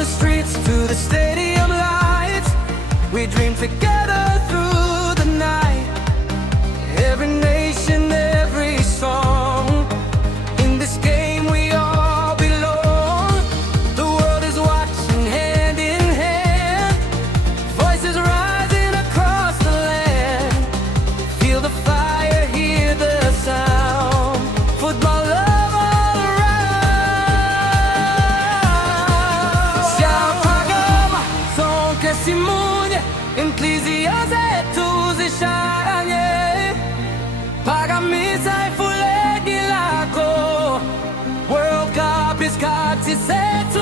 the streets to the stadium lights, we dream together through the night. Every nation, every song, in this game we all belong. The world is watching hand in hand, voices rising across the land. Feel the fire, hear the sound, football love all around. Siapagama, są kesimunie, enthusiasm to zishanye. Pagamisa ifuleki lako, World Cup is Kharishma.